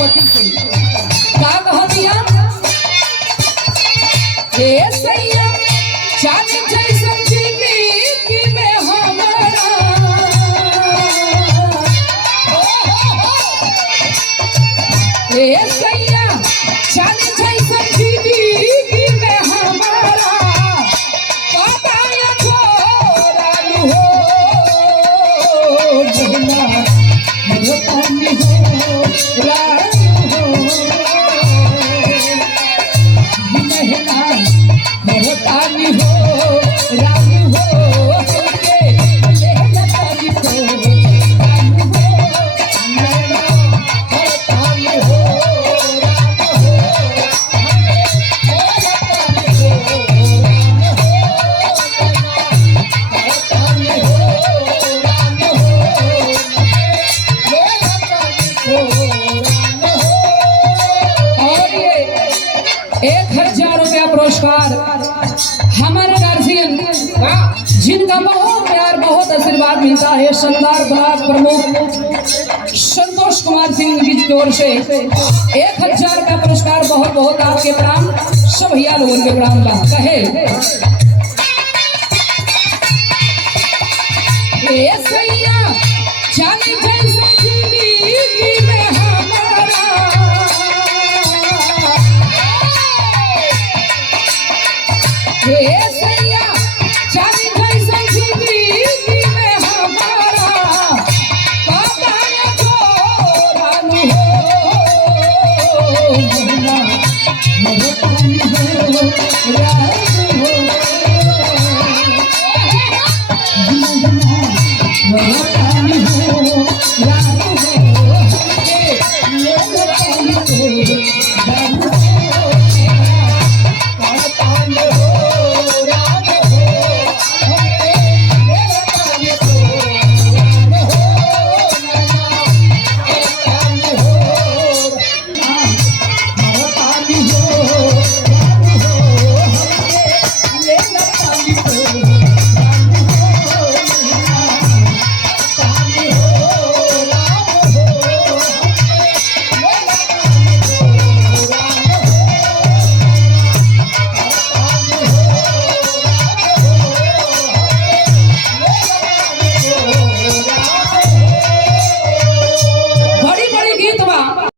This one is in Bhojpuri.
पति से का कह दिया हे सैया चांदी जैसन जिंदगी में हमारा हे सैया चांदी जैसन जिंदगी में हमारा पाताया छोरालू हो भला मरतानी हो रानू हो महना मरतानी हो रानू हो के लेहतानी हो रानू हो महना मरतानी हो रानू हो मरतानी हो रानू हो रानू हो और ये 1000 रुपया पुरस्कार हमारे गार्जियन जिनका बहुत प्यार बहुत आशीर्वाद मिलता है शानदार ब्लॉक प्रमुख संतोष कुमार सिंह जी की ओर से 1000 रुपया पुरस्कार बहुत बहुत आपके प्रणाम सब भैया लोगों के प्रणाम बा कहे ऐसे